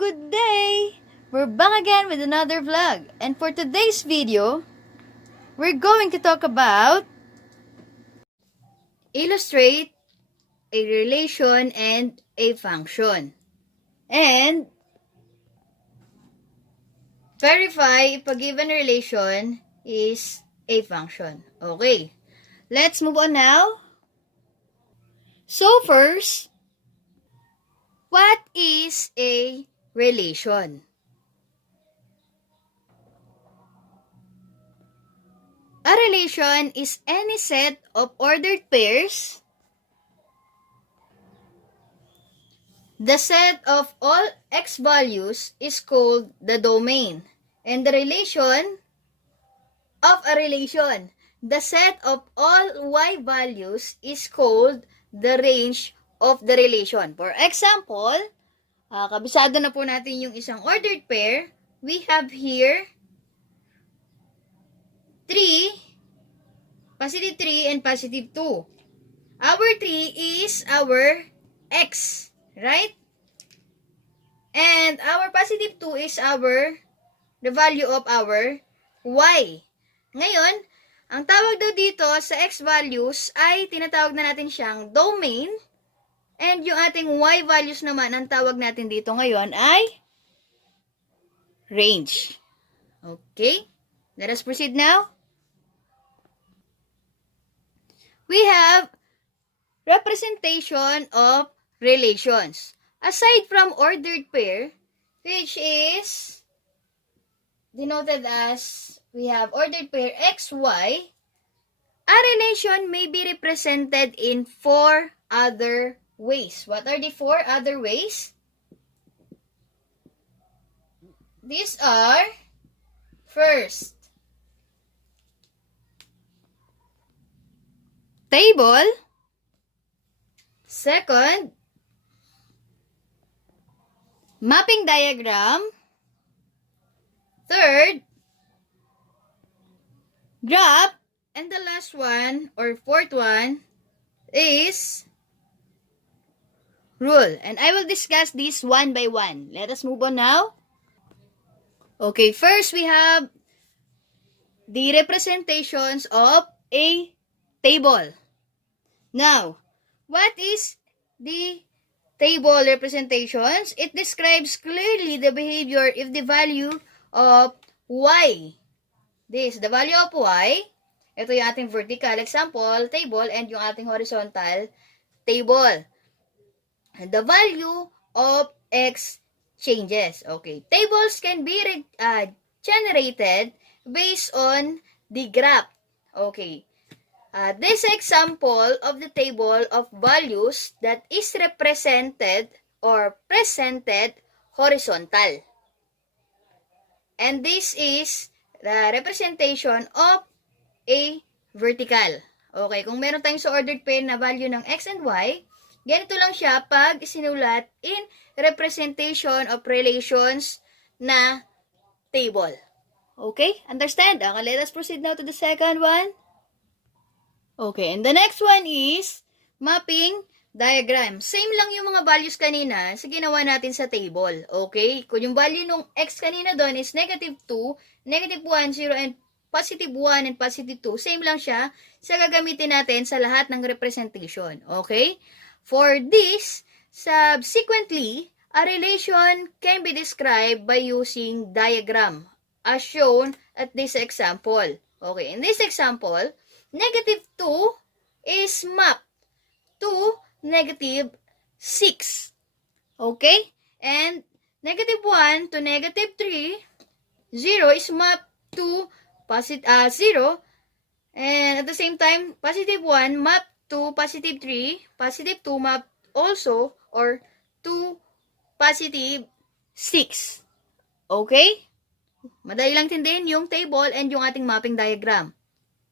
good day! We're back again with another vlog. And for today's video, we're going to talk about illustrate a relation and a function. And verify if a given relation is a function. Okay, let's move on now. So first, what is a relation? A relation is any set of ordered pairs. The set of all x values is called the domain. And the relation of a relation, the set of all y values is called the range of the relation. For example, kabisado na po natin yung isang ordered pair. We have here 3, positive 3 and positive 2. Our 3 is our x, right? And our positive 2 is the value of our y. Ngayon, ang tawag daw dito sa x values ay tinatawag na natin siyang domain. And yung ating y values naman, ang tawag natin dito ngayon ay range. Okay? Let us proceed now. We have representation of relations. Aside from ordered pair, which is denoted as we have ordered pair xy, a relation may be represented in 4 other ways. What are the 4 other ways? These are, first, table. Second, mapping diagram. Third, graph. And the last one, or fourth one, is rule. And I will discuss these one by one. Let us move on now. Okay, first we have the representations of a table. Now, what is the table representations? It describes clearly the behavior if the value of y. This, the value of y. Ito yung ating vertical example, table, and yung ating horizontal table. And the value of x changes. Okay. Tables can be generated based on the graph. Okay. This example of the table of values that is represented or presented horizontal. And this is the representation of a vertical. Okay, kung meron tayong sa ordered pair na value ng x and y, ganito lang siya pag sinulat in representation of relations na table. Okay, understand? Okay, let us proceed now to the second one. Okay, and the next one is mapping diagram. Same lang yung mga values kanina sa ginawa natin sa table. Okay? Kung yung value nung x kanina doon is negative 2, negative 1, 0, and positive 1 and positive 2. Same lang siya sa gagamitin natin sa lahat ng representation. Okay? For this, subsequently, a relation can be described by using diagram as shown at this example. Okay, in this example, negative 2 is mapped to negative 6. Okay? And negative 1 to negative 3, 0 is mapped to 0. And at the same time, positive 1 mapped to positive 3, positive 2 mapped also or to positive 6. Okay? Madali lang tindihin yung table and yung ating mapping diagram.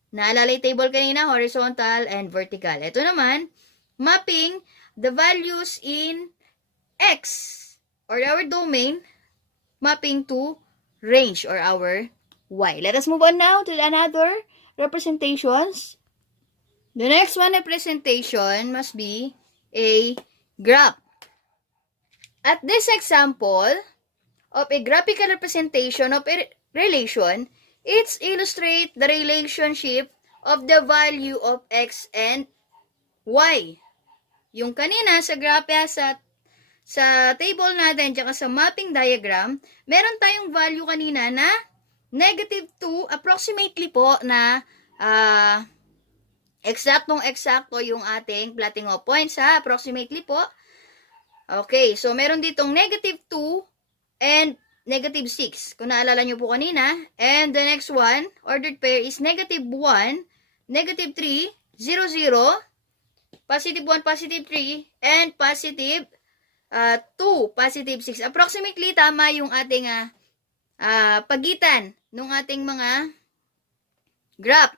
Naalala yung table kanina, horizontal and vertical. Ito naman, mapping the values in x or our domain, mapping to range or our y. Let us move on now to another representations. The next one representation must be a graph. At this example, of a graphical representation of a relation, it illustrates the relationship of the value of x and y. Yung kanina sa graph sa table natin tsaka sa mapping diagram, meron tayong value kanina na -2 approximately po na eksaktong-eksakto yung ating plotting of points ha, approximately po. Okay, so meron ditong -2 and -6. Kung naalala nyo po kanina. And the next one, ordered pair is -1, -3, 0, 0, +1, +3, and +2, +6. Approximately tama yung ating pagitan ng ating mga graph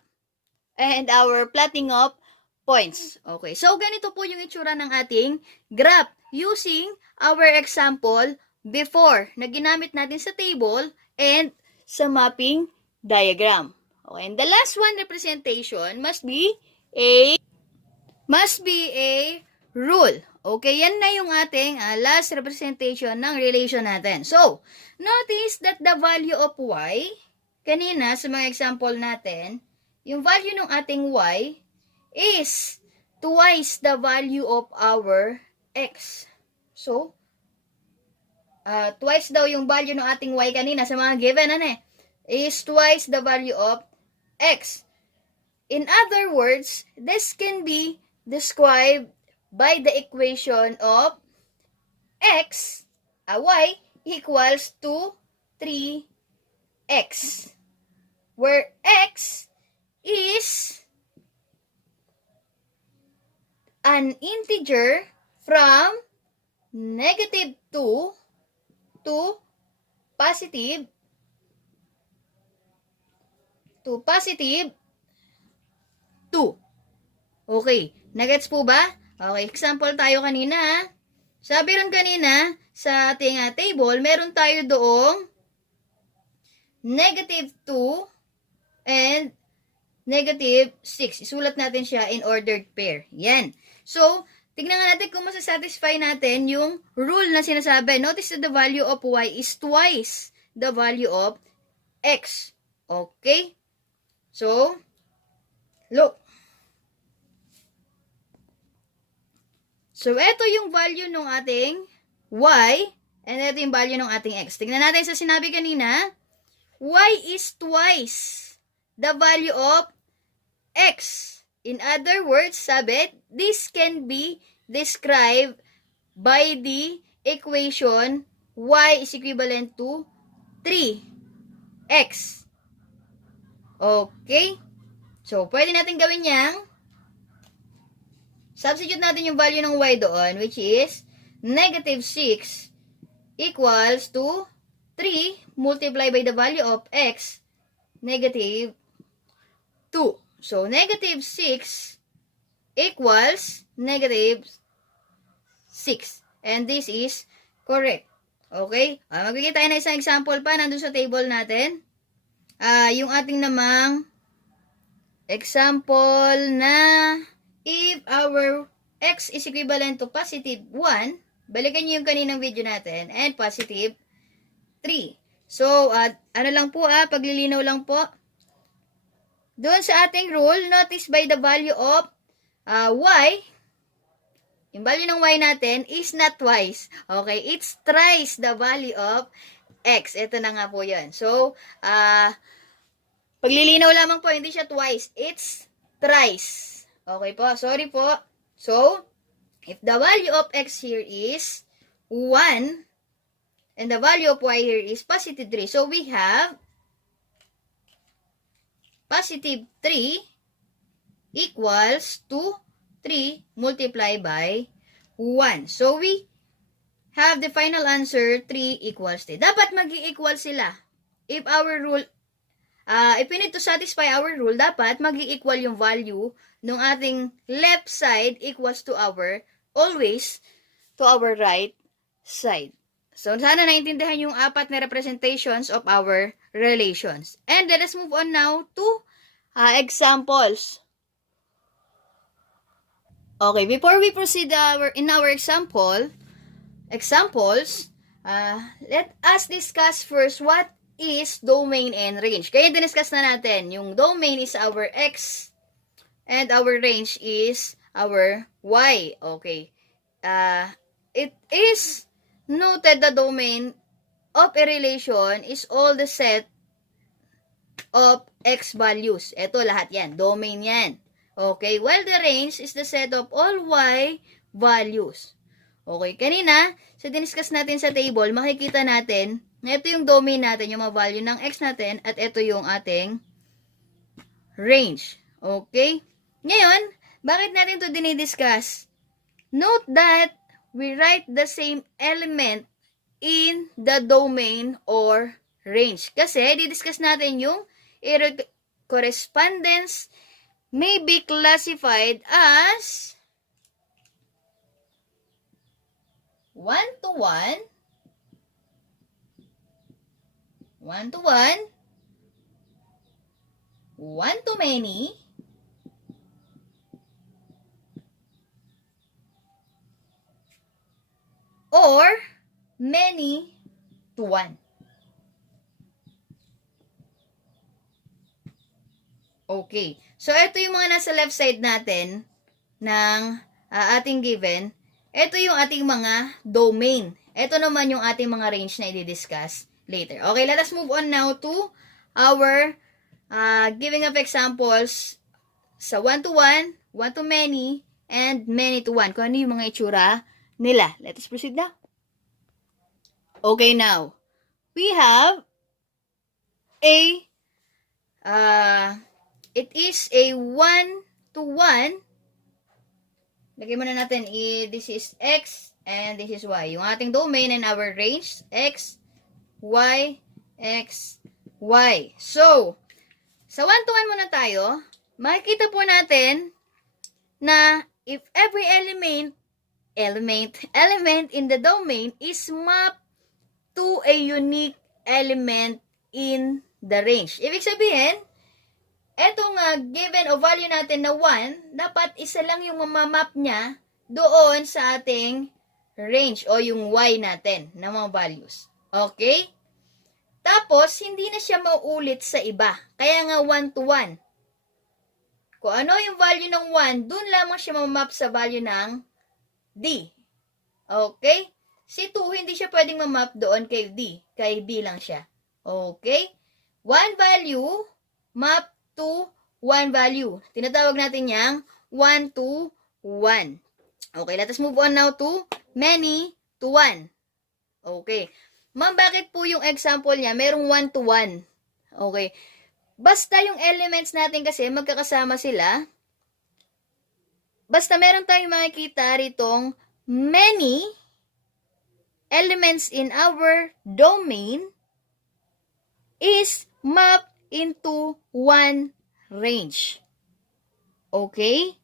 and our plotting of points. Okay, so ganito po yung itsura ng ating graph using our example before na ginamit natin sa table and sa mapping diagram. Okay, and the last one representation must be a rule. Okay, yan na yung ating last representation ng relation natin. So, notice that the value of y, kanina sa mga example natin, yung value ng ating y is twice the value of our x. So, twice daw yung value ng ating y kanina sa mga given, is twice the value of x. In other words, this can be described by the equation of y equals to 3x, where x is an integer from -2 to positive 2. Okay, nagets po ba? Okay, example tayo kanina. Sabi ron kanina, sa ating table, meron tayo doong -2 and -6. Isulat natin siya in ordered pair. Yan. So, tignan nga natin kung masasatisfy natin yung rule na sinasabi. Notice that the value of y is twice the value of x. Okay? So, look. So, ito yung value ng ating y, and ito yung value ng ating x. Tingnan natin sa sinabi kanina, y is twice the value of x. In other words, sabi, this can be described by the equation y is equivalent to 3x. Okay? So, pwede natin gawin yang substitute natin yung value ng y doon, which is -6 equals to 3 multiplied by the value of x, -2. So, -6 equals -6. And this is correct. Okay? Magbigay tayo ng isang example pa nandun sa table natin. Yung ating namang example na if our x is equivalent to +1, balikan nyo yung kaninang video natin, and +3. So, ano lang po paglilinaw lang po. Doon sa ating rule, notice by the value of y, yung value ng y natin is not twice. Okay, it's thrice the value of x. Ito na nga po yun. So, paglilinaw lamang po, hindi siya twice. It's thrice. Okay po, sorry po. So, if the value of x here is 1, and the value of y here is +3, so we have +3 equals to 3 multiplied by 1. So, we have the final answer 3 equals 3. Dapat mag-i-equal sila. If our rule, if we need to satisfy our rule, dapat mag-i-equal yung value ng ating left side equals to our, always, to our right side. So, sana naintindihan yung apat na representations of our relations. And let us move on now to examples. Okay, before we proceed in our examples, let us discuss first what is domain and range. Kaya diniscuss na natin, yung domain is our x and our range is our y. Okay. It is noted the domain of a relation is all the set of x values. Ito lahat yan. Domain yan. Okay. While the range is the set of all y values. Okay. Kanina, sa diniscuss natin sa table, makikita natin na ito yung domain natin, yung mga value ng x natin, at ito yung ating range. Okay? Ngayon, bakit natin ito dinidiscuss? Note that we write the same element in the domain or range. Kasi, didiscuss natin yung correspondence may be classified as 1-to-1, 1-to-1, 1-to-many, or many-to-one. Okay. So, ito yung mga nasa left side natin ng ating given. Ito yung ating mga domain. Ito naman yung ating mga range na i-discuss later. Okay, let us move on now to our giving of examples sa 1-to-1, 1-to-many, and many-to-one. Kung ano yung mga itsura nila. Let us proceed now. Okay, now, we have it is a 1-to-1. Lagay muna natin, this is x and this is y. Yung ating domain and our range, x, y, x, y. So, sa 1-to-1 muna tayo, makikita po natin na if every element in the domain is mapped to a unique element in the range. Ibig sabihin, etong given o value natin na 1, dapat isa lang yung mamamap niya doon sa ating range o yung y natin na mga values. Okay? Tapos, hindi na siya mauulit sa iba. Kaya nga 1-to-1. Kung ano yung value ng 1, doon lamang siya mamamap sa value ng D. Okay? Si 2, hindi siya pwedeng mamap doon kay D. Kay B lang siya. Okay? 1 value, map to 1 value. Tinatawag natin yang 1-to-1. Okay, let us move on now to many-to-1. Okay. Ma'am, bakit po yung example niya merong 1-to-1? Okay. Basta yung elements natin kasi magkakasama sila. Basta meron tayong makikita ritong many elements in our domain is mapped into one range. Okay?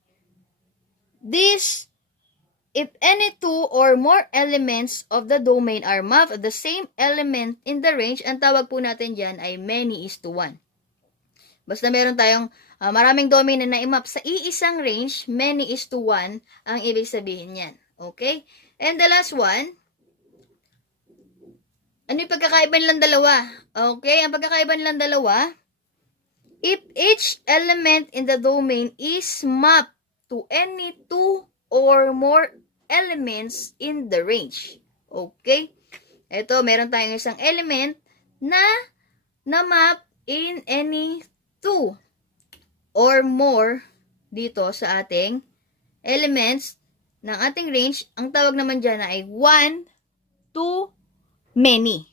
This, if any two or more elements of the domain are mapped of the same element in the range, ang tawag po natin dyan ay many-is-to-one. Basta meron tayong maraming domain na na-map sa iisang range, many-is-to-one ang ibig sabihin yan. Okay? And the last one, ano yung pagkakaiba nilang dalawa? Okay, ang pagkakaiba nilang dalawa, if each element in the domain is mapped to any two or more elements in the range. Okay? Ito, meron tayong isang element na na-map in any two or more dito sa ating elements ng ating range. Ang tawag naman dyan ay 1-to many.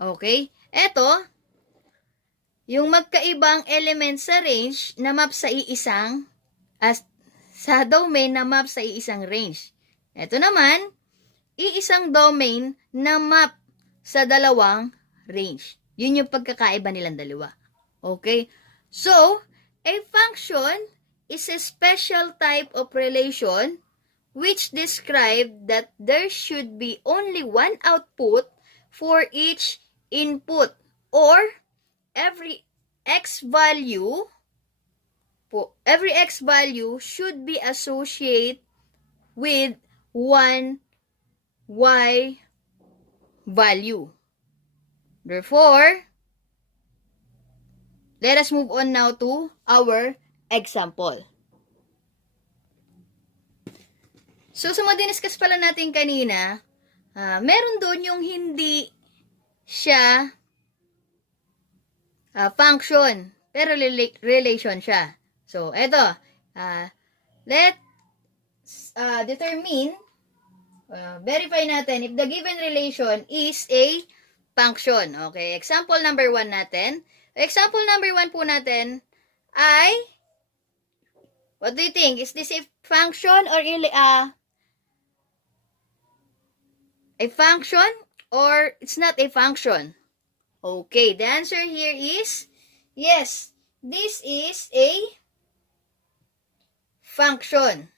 Okay? Ito, yung magkaibang element sa range na map sa iisang, sa domain na map sa iisang range. Ito naman, iisang domain na map sa dalawang range. Yun yung pagkakaiba nilang dalawa. Okay? So, a function is a special type of relation which describe that there should be only one output for each input, or every x value should be associated with one y value. Therefore, let us move on now to our example. So, sa mga diniscuss pala natin kanina, meron doon yung hindi siya function, pero relation siya. So, eto, let's determine, verify natin if the given relation is a function. Okay, example number 1 natin. Example number 1 po natin ay, what do you think? Is this a function or a function or it's not a function? Okay, the answer here is yes, this is a function.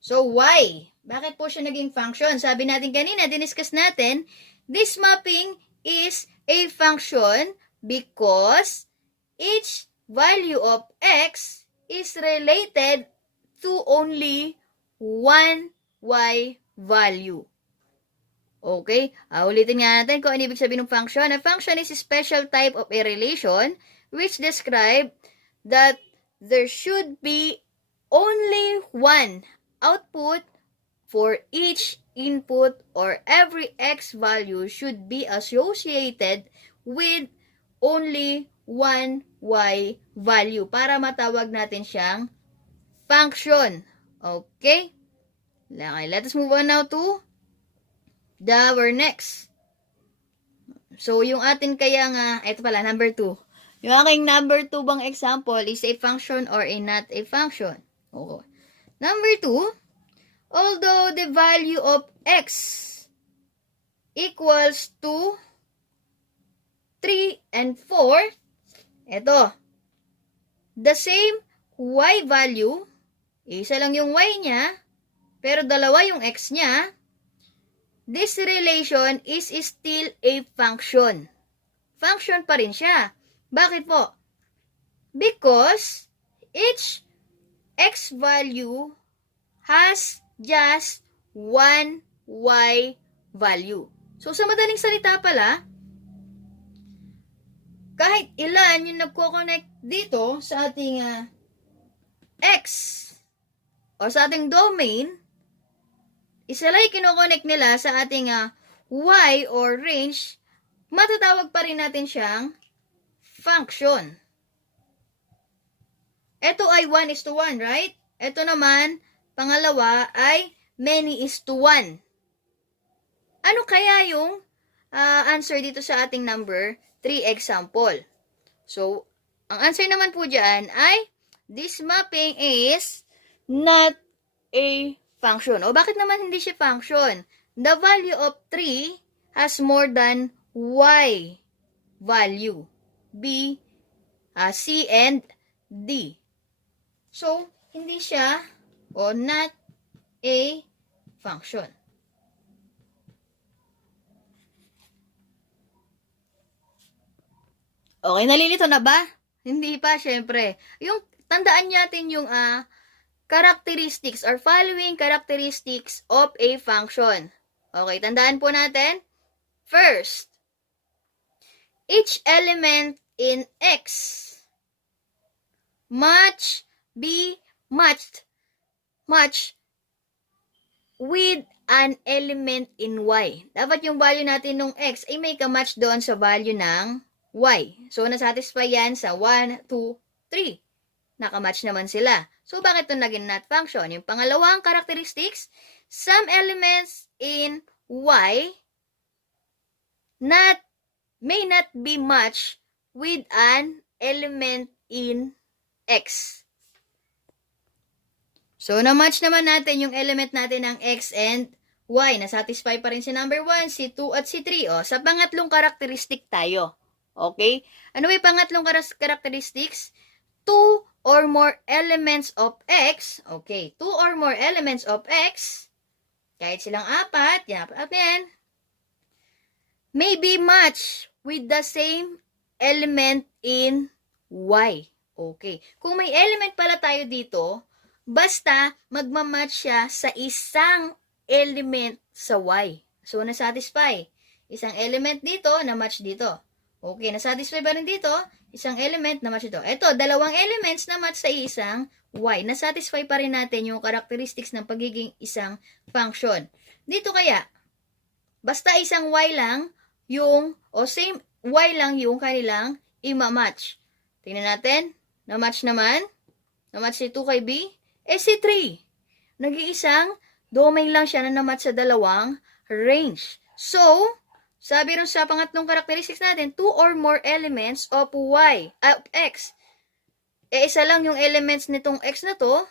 So, why? Bakit po siya naging function? Sabi natin kanina, diniscuss natin, this mapping is a function because each value of x is related to only one y value. Okay? Ulitin nga natin kung ano ibig sabihin ng function. A function is a special type of a relation which describe that there should be only one output for each input, or every x value should be associated with only one y value para matawag natin siyang function. Okay? Let us move on now to our next. So, yung atin kaya nga, ito pala, number 2. Yung aking number 2 bang example is a function or a not a function. Okay. Number 2, although the value of x equals to 3 and 4, ito, the same y value, isa lang yung y niya, pero dalawa yung x niya, this relation is still a function. Function pa rin siya. Bakit po? Because each x value has just one y value. So, sa madaling salita pala, kahit ilan yung nagko-connect dito sa ating x o sa ating domain, isa lang yung kinoconnect nila sa ating y or range, matatawag pa rin natin siyang function. Ito ay 1:1, right? Ito naman, pangalawa ay many:1. Ano kaya yung answer dito sa ating number 3 example? So, ang answer naman po dyan ay this mapping is not a function. O bakit naman hindi siya function? The value of 3 has more than y value. B, C, and D. So, hindi siya o not a function. Okay, nalilito na ba? Hindi pa, syempre. Yung, tandaan natin yung characteristics or following characteristics of a function. Okay, tandaan po natin. First, each element in x must be matched with an element in y. Dapat yung value natin ng x ay may kamatch doon sa value ng y. So, nasatisfy yan sa 1, 2, 3. Nakamatch naman sila. So, bakit ito naging not function? Yung pangalawang characteristics, some elements in y may not be matched with an element in x. So, na-match naman natin yung element natin ng x and y. Nasatisfy pa rin si number 1, si 2, at si 3. O, sa pangatlong characteristic tayo. Okay? Ano yung pangatlong characteristics? 2 or more elements of x. Okay, 2 or more elements of x. Kahit silang apat, yan, may be matched with the same element in y. Okay. Kung may element pala tayo dito, basta magmamatch siya sa isang element sa y. So, nasatisfy. Isang element dito na match dito. Okay, nasatisfy ba rin dito? Isang element na match dito. Ito, dalawang elements na match sa isang y. Nasatisfy pa rin natin yung characteristics ng pagiging isang function. Dito kaya, basta isang y lang yung, o same y lang yung kanilang ima-match. Tingnan natin. Na-match naman. Na-match si 2 kay B. Si 3. Nag-iisang domain lang siya na na-match sa dalawang range. So, sabi rin sa pangatlong characteristics natin, 2 or more elements of x. Isa lang yung elements nitong x na to,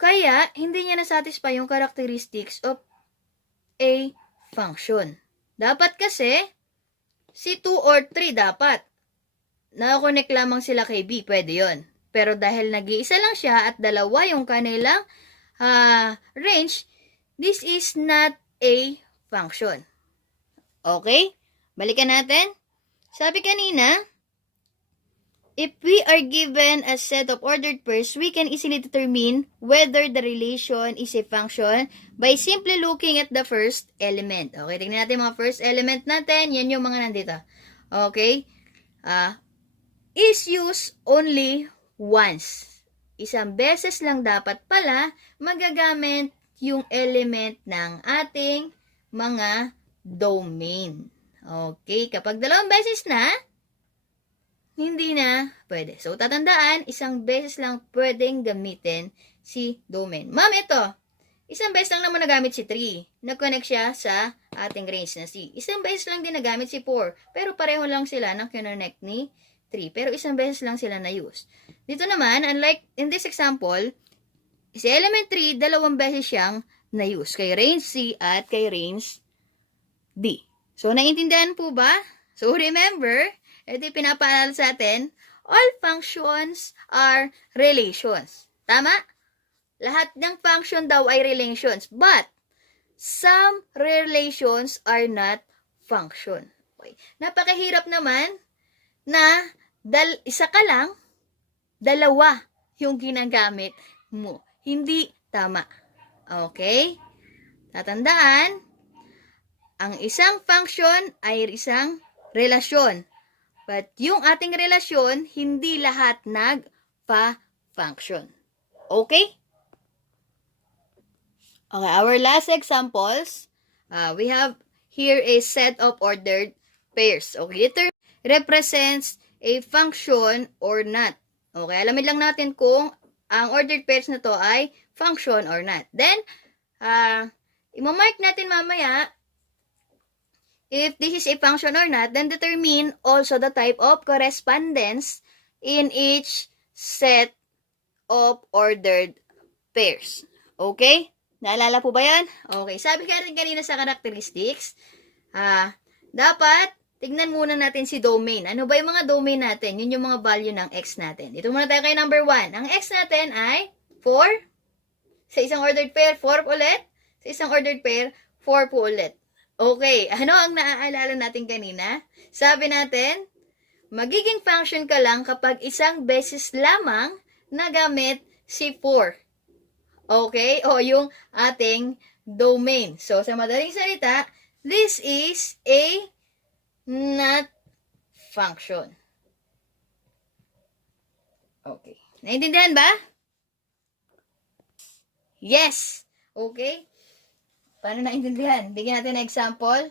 kaya hindi niya na-satisfy yung characteristics of a function. Dapat kasi, si 2 or 3 dapat. Nakakonect lamang sila kay B, pwede yun. Pero dahil nag-iisa lang siya at dalawa yung kanilang range, this is not a function. Okay? Balikan natin. Sabi kanina, if we are given a set of ordered pairs, we can easily determine whether the relation is a function by simply looking at the first element. Okay, tingnan natin mga first element natin. Yan yung mga nandito. Okay? Is used only once. Isang beses lang dapat pala magagamit yung element ng ating mga domain. Okay, kapag dalawang beses na, hindi na pwede. So, tatandaan, isang beses lang pwedeng gamitin si domain. Ma'am, ito, isang beses lang naman nagamit si 3. Nag-connect siya sa ating range na C. Isang beses lang din nagamit si 4. Pero pareho lang sila ng kinonect ni 3. Pero isang beses lang sila na-use. Dito naman, unlike in this example, si element 3, dalawang beses siyang na-use. Kay range C at kay range D. So, naiintindihan po ba? So, remember, ito yung pinapaalala sa atin, all functions are relations. Tama? Lahat ng function daw ay relations. But, some relations are not function. Okay. Napakahirap naman na isa ka lang, dalawa yung ginagamit mo. Hindi tama. Okay? Tatandaan, ang isang function ay isang relasyon. But yung ating relasyon, hindi lahat nag-function. Okay? Okay, our last examples, we have here a set of ordered pairs. Okay, ito represents a function or not. Okay, alamin lang natin kung ang ordered pairs na to ay function or not. Then, i-mark natin mamaya if this is a function or not, then determine also the type of correspondence in each set of ordered pairs. Okay? Naalala po ba yan? Okay. Sabi ka rin kanina sa characteristics, dapat tignan muna natin si domain. Ano ba yung mga domain natin? Yun yung mga value ng x natin. Dito muna tayo kay number 1. Ang x natin ay 4. Sa isang ordered pair, 4 ulit. Sa isang ordered pair, 4 po ulit. Okay, ano ang naaalala natin kanina? Sabi natin, magiging function ka lang kapag isang beses lamang nagamit si 4. Okay? O yung ating domain. So, sa madaling salita, this is a not function. Okay. Naintindihan ba? Yes. Okay. Paano naintindihan? Bigyan natin ng example.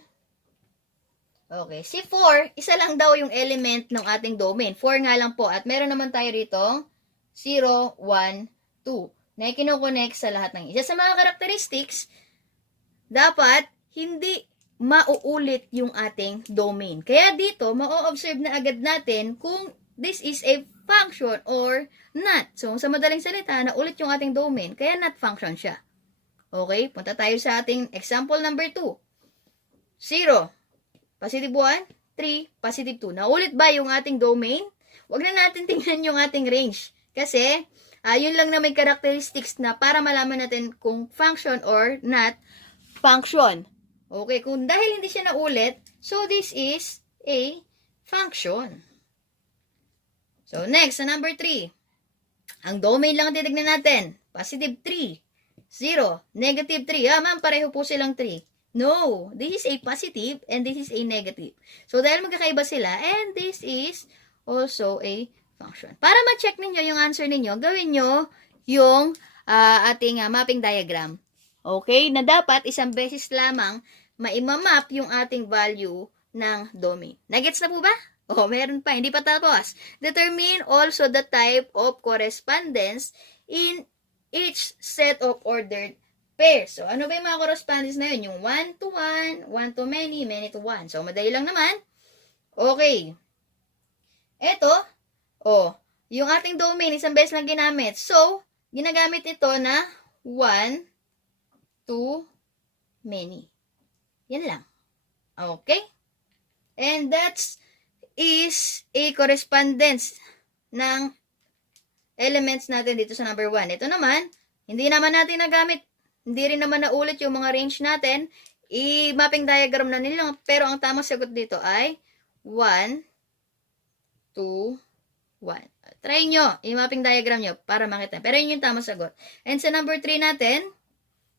Okay. Si 4, isa lang daw yung element ng ating domain. 4 nga lang po. At meron naman tayo rito 0, 1, 2 na kinoconnect sa lahat ng isa. Sa mga characteristics, dapat hindi mauulit yung ating domain. Kaya dito, ma-observe na agad natin kung this is a function or not. So, sa madaling salita, naulit yung ating domain. Kaya not function siya. Okay, punta tayo sa ating example number 2. 0, positive 1, 3, positive 2. Naulit ba yung ating domain? Huwag na natin tingnan yung ating range. Kasi, yun lang na may characteristics na para malaman natin kung function or not function. Okay, kung dahil hindi siya naulit, so this is a function. So, next, sa number 3. Ang domain lang titignan natin. Positive 3. 0, negative 3. Ma'am, pareho po silang 3. No, this is a positive and this is a negative. So, dahil magkakaiba sila, and this is also a function. Para ma-check ninyo yung answer ninyo, gawin nyo yung ating mapping diagram. Okay? Na dapat isang beses lamang maimamap yung ating value ng domain. Nagets na po ba? Oh, meron pa. Hindi pa tapos. Determine also the type of correspondence in each set of ordered pairs. So, ano ba yung mga correspondence na yun? Yung 1 to 1, 1 to many, many to 1. So, madali lang naman. Okay. Ito, yung ating domain, isang beses lang ginamit. So, ginagamit ito na 1 to many. Yan lang. Okay? And that is a correspondence ng elements natin dito sa number 1. Ito naman, hindi naman natin nagamit. Hindi rin naman naulit yung mga range natin. I-mapping diagram na nila. Pero ang tamang sagot dito ay 1, 2, 1. Try nyo. I-mapping diagram nyo para makita. Pero yun yung tamang sagot. And sa number 3 natin,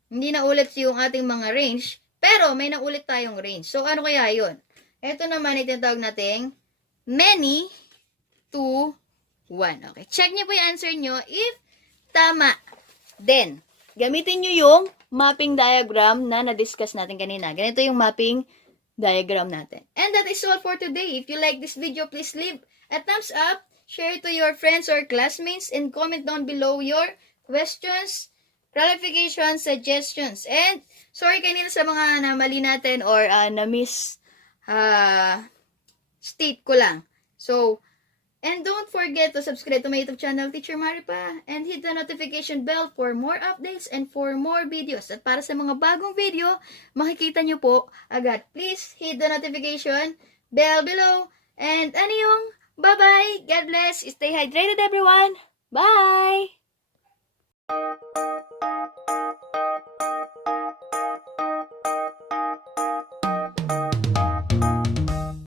hindi naulit yung ating mga range. Pero may naulit tayong range. So ano kaya yun? Ito naman itinatawag nating many to 1. Okay. Check nyo po yung answer nyo if tama. Then, gamitin nyo yung mapping diagram na na-discuss natin kanina. Ganito yung mapping diagram natin. And that is all for today. If you like this video, please leave a thumbs up, share it to your friends or classmates, and comment down below your questions, clarifications, suggestions. And sorry kanina sa mga namali natin or na-miss state ko lang. So, and don't forget to subscribe to my YouTube channel, Teacher Maripa, and hit the notification bell for more updates and for more videos. At para sa mga bagong video, makikita nyo po agad. Please hit the notification bell below. And ano yung bye-bye. God bless. Stay hydrated, everyone. Bye!